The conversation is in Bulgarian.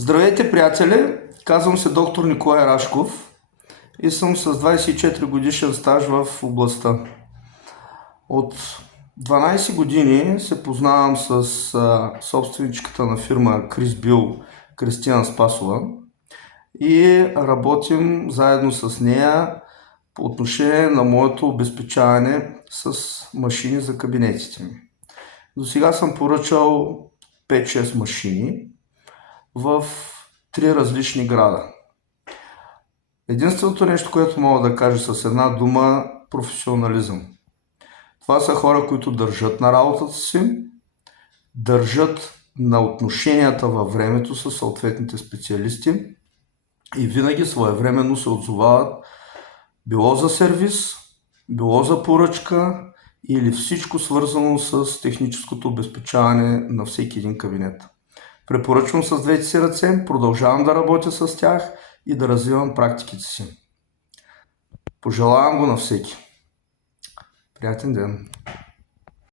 Здравейте, приятели! Казвам се доктор Николай Рашков и съм с 24 годишен стаж в областта. От 12 години се познавам с собственичката на фирма Крис Бил, Кристина Спасова, и работим заедно с нея по отношение на моето обезпечаване с машини за кабинетите ми. До сега съм поръчал 5-6 машини в 3 различни града. Единственото нещо, което мога да кажа с една дума – професионализъм. Това са хора, които държат на работата си, държат на отношенията във времето с съответните специалисти и винаги своевременно се отзовават било за сервис, било за поръчка или всичко свързано с техническото обезпечаване на всеки един кабинет. Препоръчвам с двете си ръце, продължавам да работя с тях и да развивам практиките си. Пожелавам го на всеки. Приятен ден!